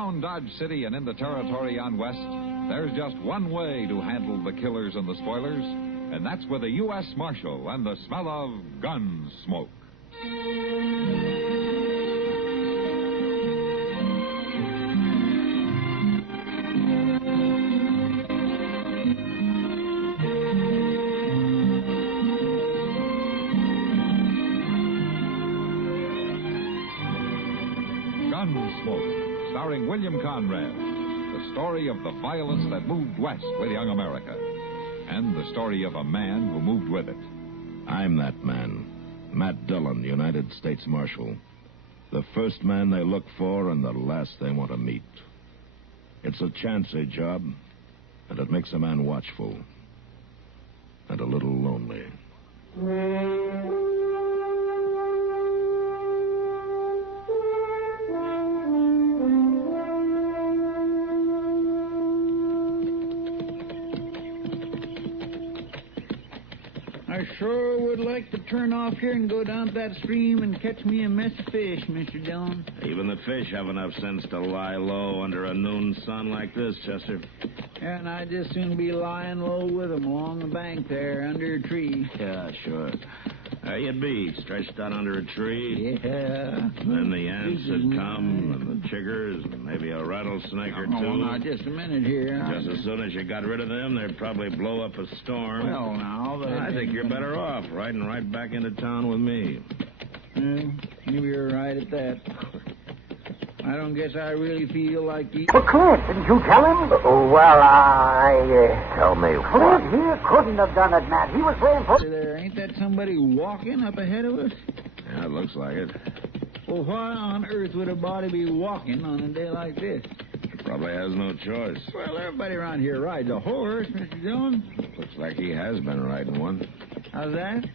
Around Dodge City and in the territory on West, there's just one way to handle the killers and the spoilers, and that's with a U.S. Marshal and the smell of Gunsmoke. Gunsmoke, starring William Conrad, the story of the violence that moved west with young America, and the story of a man who moved with it. I'm that man, Matt Dillon, United States Marshal. The first man they look for and the last they want to meet. It's a chancy job, and it makes a man watchful and a little lonely. I sure would like to turn off here and go down to that stream and catch me a mess of fish, Mr. Dillon. Even the fish have enough sense to lie low under a noon sun like this, Chester. And I'd just soon be lying low with 'em along the bank there under a tree. Yeah, sure. There you'd be, stretched out under a tree. Yeah. Then the ants would come, and the chiggers, and maybe a rattlesnake or two. Oh, now, just a minute here. Just as soon as you got rid of them, they'd probably blow up a storm. Well, now, but... I think you're better off riding right back into town with me. Maybe you're right at that. I don't guess I really feel like eating. But Clint, didn't you tell him? Tell me what? Clint here couldn't have done it, Matt. He was playing for... There ain't that somebody walking up ahead of us? Yeah, it looks like it. Well, why on earth would a body be walking on a day like this? Probably has no choice. Well, everybody around here rides a horse, Mr. Dillon. Looks like he has been riding one. How's that?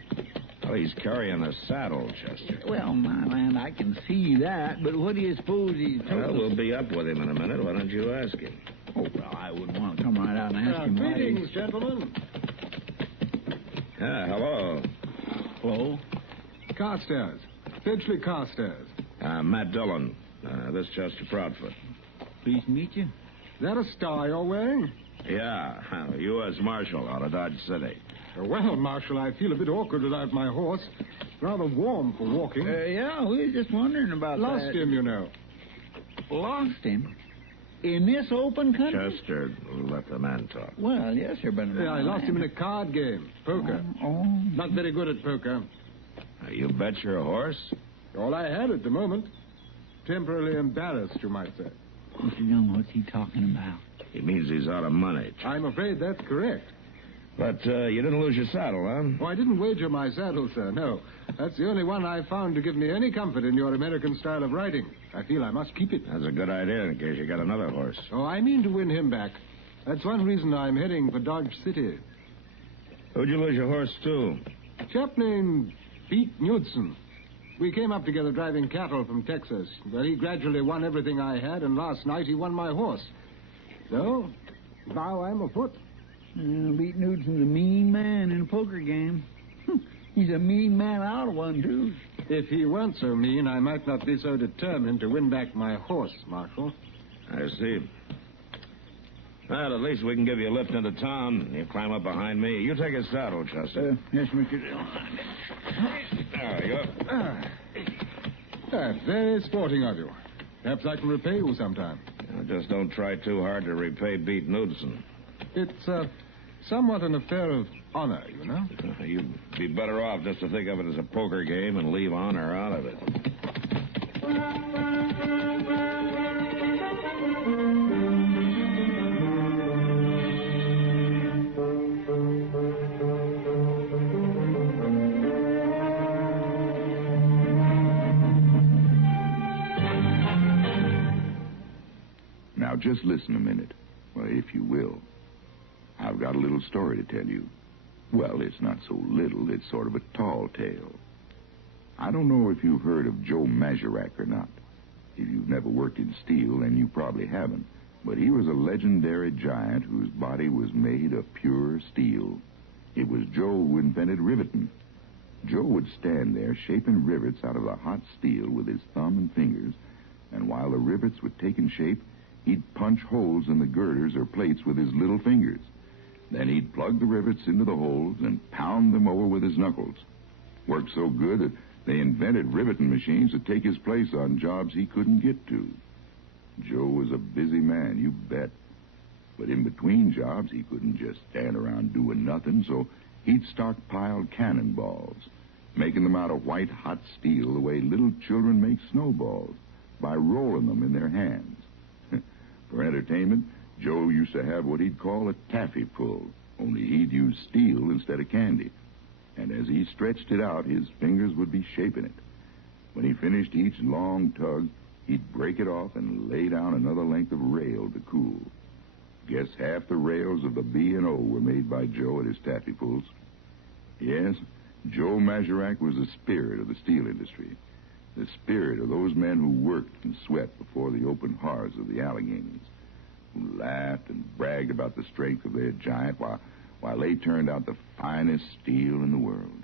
Well, he's carrying a saddle, Chester. Well, my man, I can see that, but what do you suppose he's told Well, us? we'll be up with him in a minute. Why don't you ask him? Oh, well, I wouldn't want to come right out and ask him. Greetings, gentlemen. Yeah, hello. Hello? Carstairs. Finchley Carstairs. Matt Dillon. This Chester Proudfoot. Pleased to meet you. Is that a star you're wearing? Yeah, U.S. Marshal out of Dodge City. Well, Marshal, I feel a bit awkward without my horse. Rather warm for walking. Yeah, we were just wondering about that. Lost him, you know. Lost him? In this open country? Chester, let the man talk. Well, yes, sir, but... Yeah, I lost him in a card game. Poker. Oh. Not very good at poker. You bet your horse? All I had at the moment. Temporarily embarrassed, you might say. Mr. Dillon, what's he talking about? He means he's out of money. I'm afraid that's correct. But you didn't lose your saddle, huh? Oh, I didn't wager my saddle, sir, no. That's the only one I've found to give me any comfort in your American style of riding. I feel I must keep it. That's a good idea in case you got another horse. Oh, I mean to win him back. That's one reason I'm heading for Dodge City. Who'd you lose your horse to? A chap named Pete Knudsen. We came up together driving cattle from Texas, but he gradually won everything I had, and last night he won my horse. So, now I'm afoot. Pete Knudsen's a mean man in a poker game. He's a mean man out of one, too. If he weren't so mean, I might not be so determined to win back my horse, Marshal. I see. Well, at least we can give you a lift into town. You climb up behind me. You take his saddle, Chester. Yes, Mr. Dillon. There you go. Very sporting of you. Perhaps I can repay you sometime. Just don't try too hard to repay Pete Knudsen. It's somewhat an affair of honor, you know. You'd be better off just to think of it as a poker game and leave honor out of it. Now, just listen a minute, well, if you will. I've got a little story to tell you. Well, it's not so little, it's sort of a tall tale. I don't know if you've heard of Joe Masurak or not. If you've never worked in steel, then you probably haven't. But he was a legendary giant whose body was made of pure steel. It was Joe who invented riveting. Joe would stand there shaping rivets out of the hot steel with his thumb and fingers, And while the rivets were taking shape, he'd punch holes in the girders or plates with his little fingers. Then he'd plug the rivets into the holes and pound them over with his knuckles. Worked so good that they invented riveting machines to take his place on jobs he couldn't get to. Joe was a busy man, you bet. But in between jobs, he couldn't just stand around doing nothing, so he'd stockpile cannonballs, making them out of white hot steel the way little children make snowballs, by rolling them in their hands. For entertainment, Joe used to have what he'd call a taffy pull, only he'd use steel instead of candy. And as he stretched it out, his fingers would be shaping it. When he finished each long tug, he'd break it off and lay down another length of rail to cool. Guess half the rails of the B&O were made by Joe at his taffy pulls. Yes, Joe Masurak was the spirit of the steel industry, the spirit of those men who worked and sweat before the open hearths of the Alleghenies, who laughed and bragged about the strength of their giant while they turned out the finest steel in the world.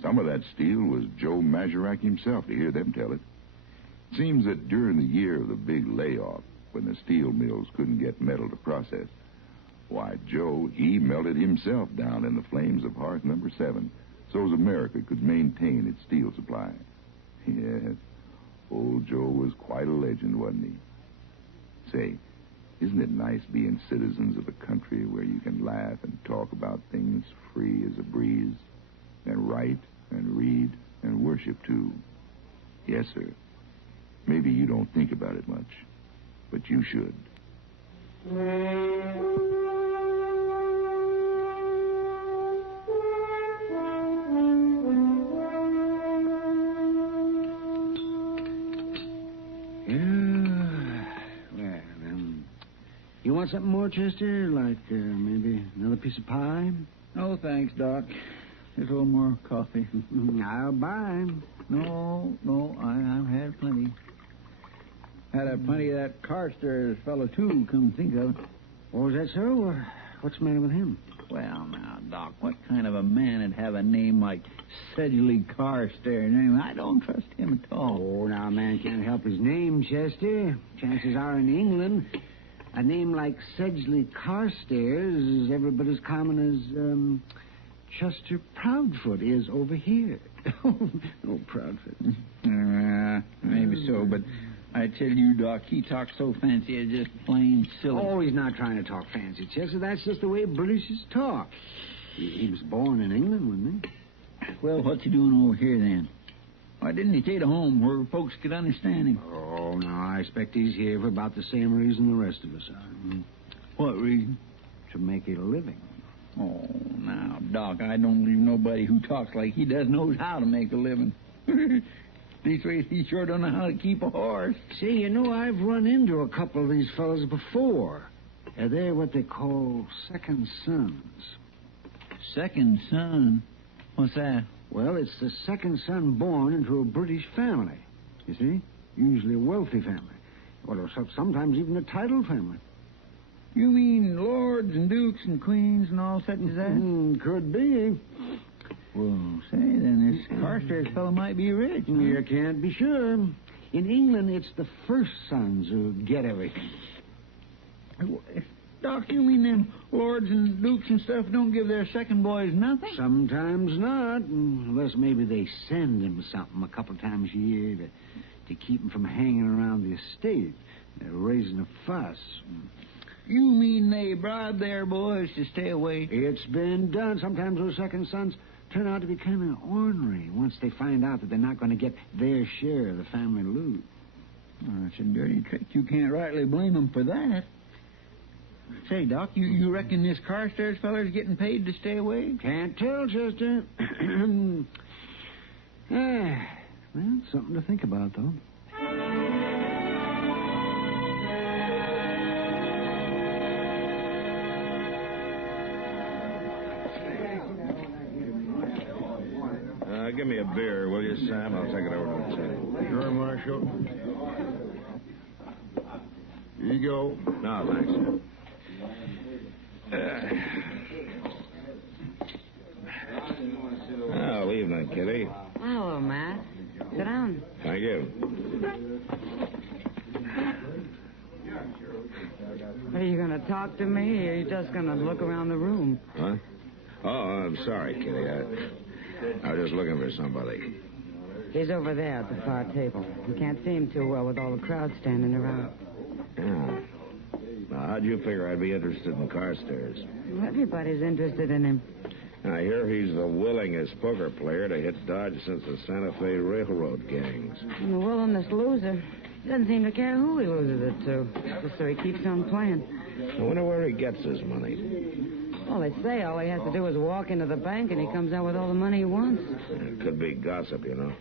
Some of that steel was Joe Masurak himself, to hear them tell it. Seems that during the year of the big layoff, when the steel mills couldn't get metal to process, why, Joe, he melted himself down in the flames of hearth number 7 so's America could maintain its steel supply. Yes, old Joe was quite a legend, wasn't he? Say, isn't it nice being citizens of a country where you can laugh and talk about things free as a breeze, and write and read and worship, too? Yes, sir. Maybe you don't think about it much, but you should. You want something more, Chester? Like maybe another piece of pie? No, thanks, Doc. Just a little more coffee. I'll buy. No, I've had plenty. Had a plenty of that Carstairs fellow, too, come to think of it. Oh, is that so? What's the matter with him? Well, now, Doc, what kind of a man would have a name like Sedgley Carstairs? I don't trust him at all. Oh, now, a man can't help his name, Chester. Chances are in England, a name like Sedgley Carstairs is every bit as common as Chester Proudfoot is over here. No, Proudfoot. Maybe so, but I tell you, Doc, he talks so fancy, it's just plain silly. Oh, he's not trying to talk fancy, Chester. That's just the way Britishers talk. He was born in England, wasn't he? Well, what's he doing over here, then? Why didn't he stay at home where folks could understand him? Oh, no, I expect he's here for about the same reason the rest of us are. What reason? To make a living. Oh, now, Doc, I don't believe nobody who talks like he does knows how to make a living. These ways, he sure don't know how to keep a horse. See, you know, I've run into a couple of these fellas before. They're what they call second sons. Second son? What's that? Well, it's the second son born into a British family. You see? Usually a wealthy family. Well, sometimes even a titled family. You mean lords and dukes and queens and all such as that? Could be. Well, say, then this Carstairs fellow might be rich. Huh? You can't be sure. In England, it's the first sons who get everything. Doc, you mean them lords and dukes and stuff don't give their second boys nothing? Sometimes not, unless maybe they send them something a couple times a year to keep them from hanging around the estate, raising a fuss. You mean they bribe their boys to stay away? It's been done. Sometimes those second sons turn out to be kind of ornery once they find out that they're not going to get their share of the family loot. Oh, that's a dirty trick. You can't rightly blame them for that. Say, Doc, you reckon this Carstairs feller's getting paid to stay away? Can't tell, Chester. Well, something to think about, though. Give me a beer, will you, Sam? I'll take it over to the table. Sure, Marshal. Here you go. No, thanks. Oh, evening, Kitty. Hello, Matt. Sit down. Thank you. to talk to me, or are you just going to look around the room? Huh? Oh, I'm sorry, Kitty. I was just looking for somebody. He's over there at the far table. You can't see him too well with all the crowd standing around. Yeah. Now, how'd you figure I'd be interested in Carstairs? Well, everybody's interested in him. I hear he's the willingest poker player to hit Dodge since the Santa Fe Railroad gangs. And the willingest loser. He doesn't seem to care who he loses it to. Just so he keeps on playing. I wonder where he gets his money. Well, they say all he has to do is walk into the bank and he comes out with all the money he wants. It could be gossip, you know.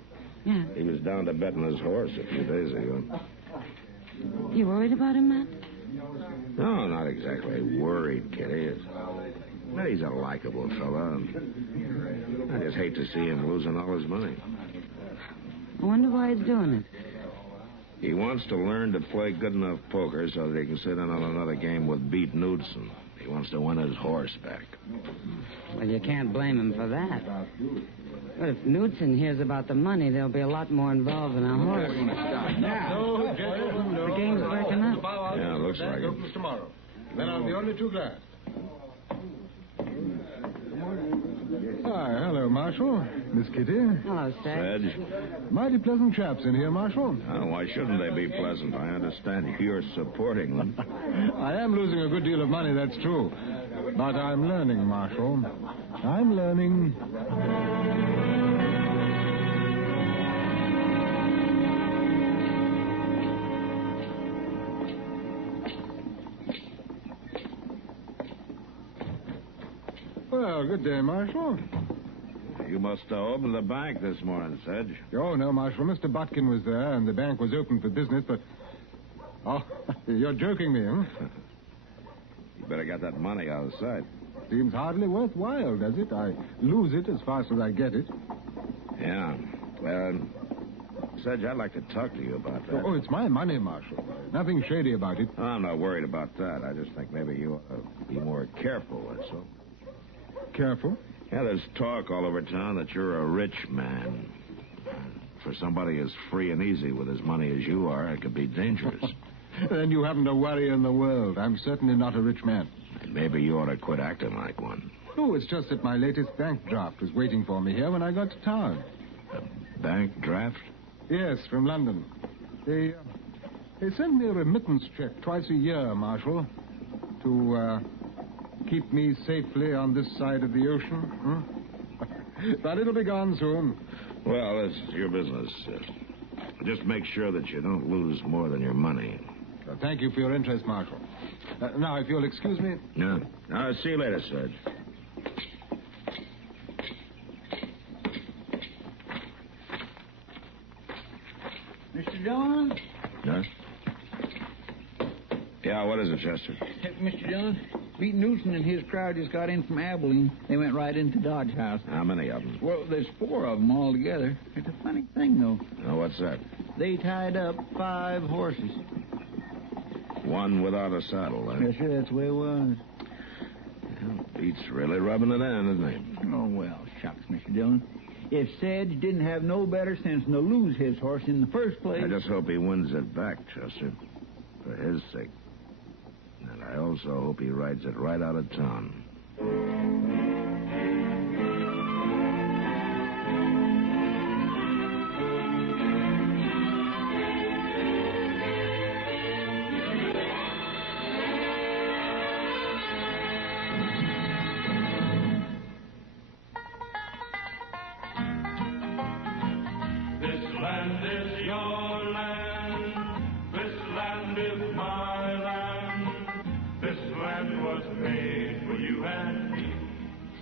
Yeah. He was down to betting his horse a few days ago. You worried about him, Matt? No, not exactly worried, Kitty. But he's a likable fella. I just hate to see him losing all his money. I wonder why he's doing it. He wants to learn to play good enough poker so that he can sit in on another game with Beat Knudsen. He wants to win his horse back. Well, you can't blame him for that. But if Knudsen hears about the money, there'll be a lot more involved in our horse. No, gentlemen, no. The game's breaking up. Yeah, it looks like it. Opens tomorrow. Then I'll be only too glad. Hi, hello, Marshal. Miss Kitty. Hello, Sedge. Sedge? Mighty pleasant chaps in here, Marshal. Oh, why shouldn't they be pleasant? I understand you're supporting them. I am losing a good deal of money, that's true. But I'm learning, Marshal. I'm learning. Well, good day, Marshal. You must have opened the bank this morning, Sedge. Oh, no, Marshal. Mr. Botkin was there, and the bank was open for business, but... Oh, you're joking me, huh? You better get that money out of sight. Seems hardly worthwhile, does it? I lose it as fast as I get it. Yeah. Well, Sedge, I'd like to talk to you about that. Oh, it's my money, Marshal. Nothing shady about it. I'm not worried about that. I just think maybe you ought to be more careful, that's all. Careful. Yeah, there's talk all over town that you're a rich man. For somebody as free and easy with his money as you are, it could be dangerous. Then you haven't a worry in the world. I'm certainly not a rich man. And maybe you ought to quit acting like one. Oh, it's just that my latest bank draft was waiting for me here when I got to town. A bank draft? Yes, from London. They send me a remittance check twice a year, Marshal, to keep me safely on this side of the ocean. But it'll be gone soon. Well, it's your business. Just make sure that you don't lose more than your money. Thank you for your interest, Marshal. Now, if you'll excuse me... Yeah. See you later, Sedge. Mr. Dillon? Yes? Yeah, what is it, Chester? Mr. Dillon, Beat Knudsen and his crowd just got in from Abilene. They went right into Dodge House. How many of them? Well, there's 4 of them all together. It's a funny thing, though. Oh, what's that? They tied up 5 horses. One without a saddle, huh? Yes, sir, that's the way it was. Well, Beat's really rubbing it in, isn't he? Oh, well, shucks, Mr. Dillon. If Sedge didn't have no better sense than to lose his horse in the first place... I just hope he wins it back, Chester. For his sake. And I also hope he rides it right out of town.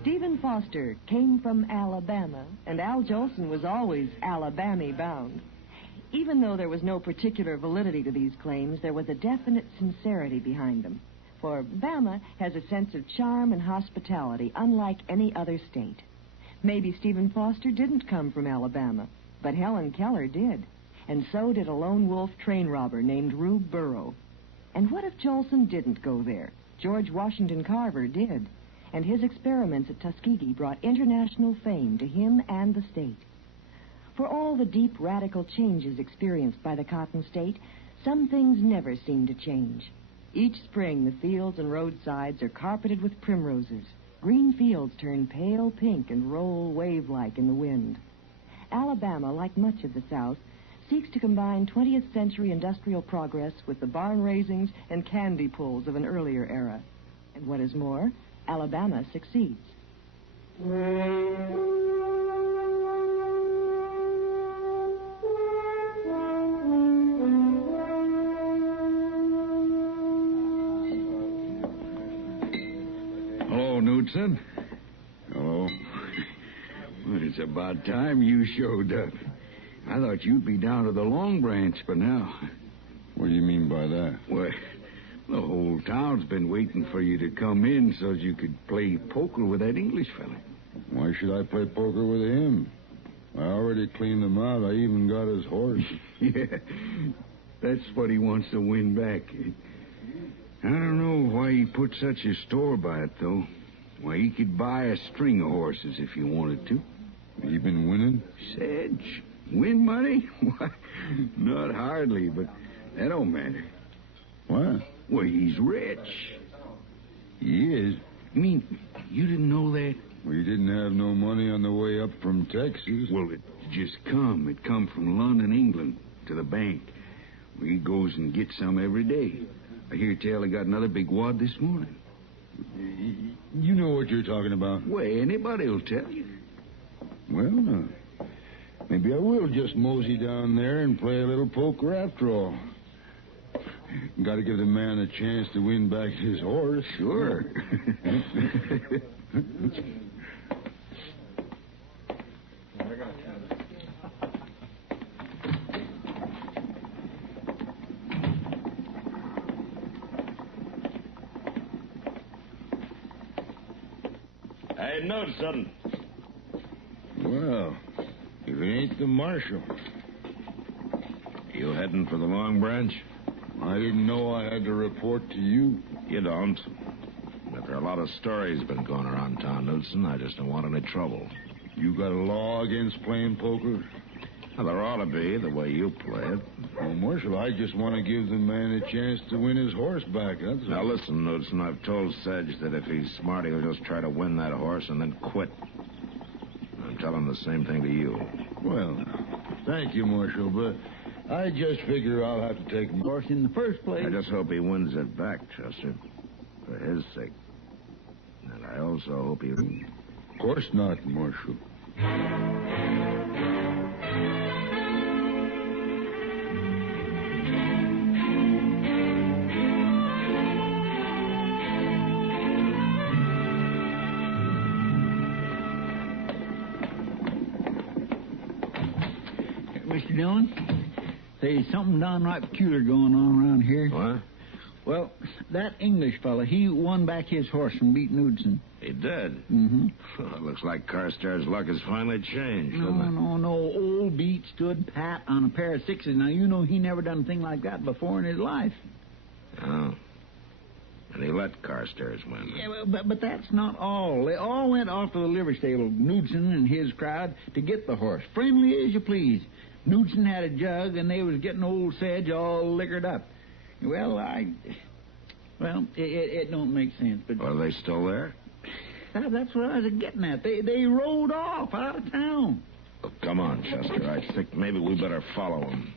Stephen Foster came from Alabama, and Al Jolson was always Alabama bound. Even though there was no particular validity to these claims, there was a definite sincerity behind them. For Bama has a sense of charm and hospitality unlike any other state. Maybe Stephen Foster didn't come from Alabama, but Helen Keller did. And so did a lone wolf train robber named Rube Burrow. And what if Jolson didn't go there? George Washington Carver did. And his experiments at Tuskegee brought international fame to him and the state. For all the deep radical changes experienced by the Cotton State, some things never seemed to change. Each spring, the fields and roadsides are carpeted with primroses. Green fields turn pale pink and roll wave-like in the wind. Alabama, like much of the South, seeks to combine 20th century industrial progress with the barn raisings and candy pulls of an earlier era. And what is more, Alabama succeeds. Hello, Knudsen. Hello. Well, it's about time you showed up. I thought you'd be down to the Long Branch by now. What do you mean by that? Well, the whole town's been waiting for you to come in so you could play poker with that English fella. Why should I play poker with him? I already cleaned him out. I even got his horse. Yeah, that's what he wants to win back. I don't know why he put such a store by it, though. Why, he could buy a string of horses if he wanted to. You been winning? Sedge. Win money? Why, not hardly, but that don't matter. What? Well, he's rich. He is? I mean, you didn't know that? Well, you didn't have no money on the way up from Texas. Well, it just come. It come from London, England, to the bank. Well, he goes and gets some every day. I hear tell he got another big wad this morning. You know what you're talking about. Well, anybody'll tell you. Well, maybe I will just mosey down there and play a little poker after all. Got to give the man a chance to win back his horse. Sure. Hey, Knudsen. Well, if it ain't the marshal. You heading for the Long Branch? I didn't know I had to report to you. You don't. But there are a lot of stories been going around town, Knudsen. I just don't want any trouble. You got a law against playing poker? Well, there ought to be, the way you play it. Well, Marshal, I just want to give the man a chance to win his horse back, that's Now, all. listen, Knudsen, I've told Sedge that if he's smart, he'll just try to win that horse and then quit. I'm telling the same thing to you. Well, thank you, Marshal, but I just figure I'll have to take him. Horse in the first place. I just hope he wins it back, Chester. For his sake. And I also hope he... Of course not, Marshal. Mr. Dillon, there's something downright peculiar going on around here. What? Well, that English fella, he won back his horse from Beat Knudsen. He did? Mm-hmm. Well, it looks like Carstairs' luck has finally changed, doesn't it? No. Old Beat stood pat on a pair of sixes. Now, you know he never done a thing like that before in his life. Oh. And he let Carstairs win. Yeah, but that's not all. They all went off to the livery stable, Knudsen and his crowd, to get the horse. Friendly as you please. Knudsen had a jug, and they was getting old Sedge all liquored up. Well, it don't make sense, but... Are they still there? That's what I was getting at. They rode off out of town. Oh, come on, Chester. I think maybe we better follow him.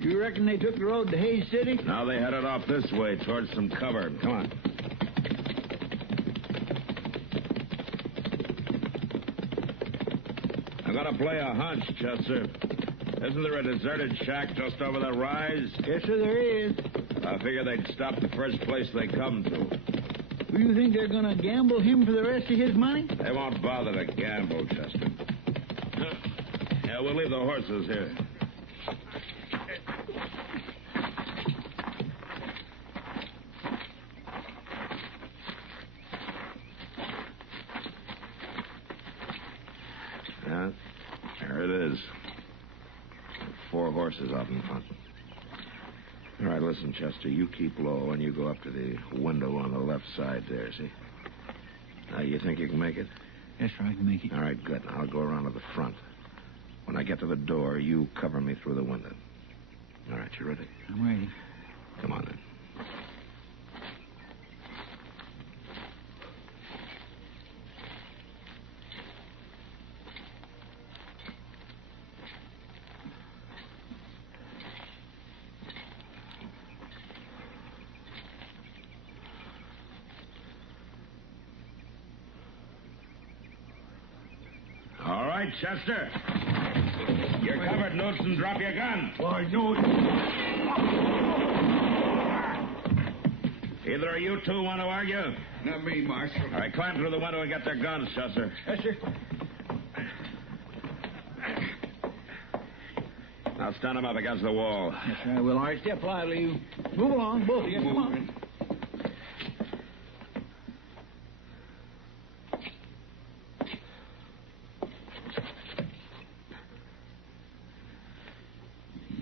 You reckon they took the road to Hayes City? Now they headed off this way towards some cover. Come on. I'm going to play a hunch, Chester. Isn't there a deserted shack just over the rise? Yes, sir, there is. I figure they'd stop the first place they come to. Do you think they're going to gamble him for the rest of his money? They won't bother to gamble, Chester. Yeah, we'll leave the horses here. Yeah, there it is. 4 horses out in front. All right, listen, Chester, you keep low and you go up to the window on the left side there, see? Now, you think you can make it? Yes, sir, I can make it. All right, good. I'll go around to the front. When I get to the door, you cover me through the window. All right, you ready? I'm ready. Come on, then. All right, Chester. You're covered, Knudsen. Drop your gun. Why, no. Either of you two want to argue? Not me, Marshal. All right, climb through the window and get their guns, Chester. Yes, sir. Now stand them up against the wall. Yes, sir, I will. All right, step lively, you. Move along, both of you. Come on.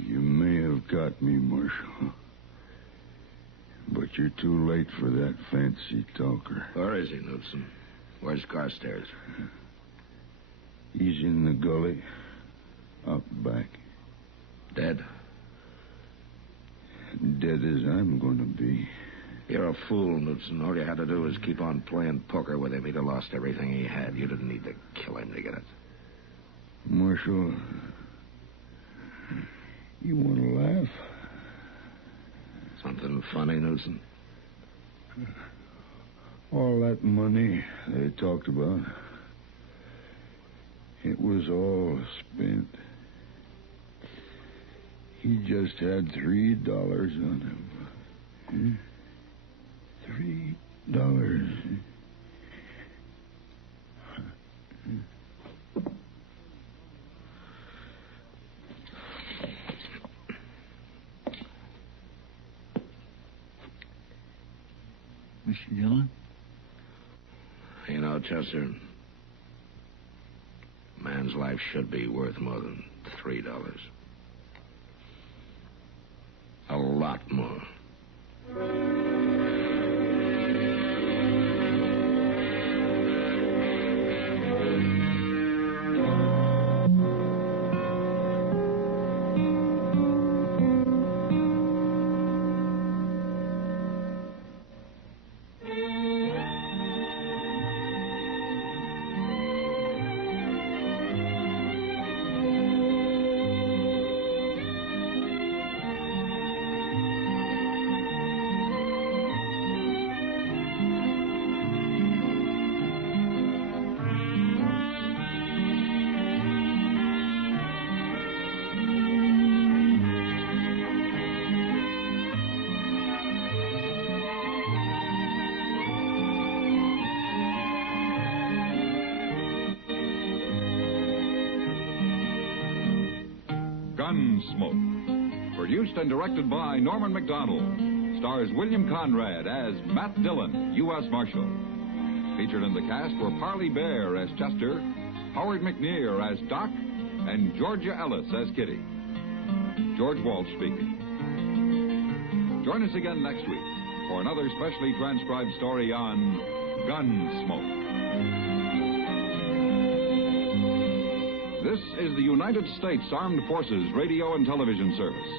You may have got me, Marshal. But you're too late for that fancy talker. Where is he, Knudsen? Where's Carstairs? He's in the gully. Out back. Dead? Dead as I'm going to be. You're a fool, Knudsen. All you had to do was keep on playing poker with him. He'd have lost everything he had. You didn't need to kill him to get it. Marshal, you want to laugh? Something funny, Knudsen? All that money they talked about, it was all spent. He just had $3 on him. $3. Mr. Dillon? You know, Chester, a man's life should be worth more than $3. A lot more. Gunsmoke. Produced and directed by Norman Macdonnell. Stars William Conrad as Matt Dillon, U.S. Marshal. Featured in the cast were Parley Bear as Chester, Howard McNear as Doc, and Georgia Ellis as Kitty. George Walsh speaking. Join us again next week for another specially transcribed story on Gunsmoke. This is the United States Armed Forces Radio and Television Service.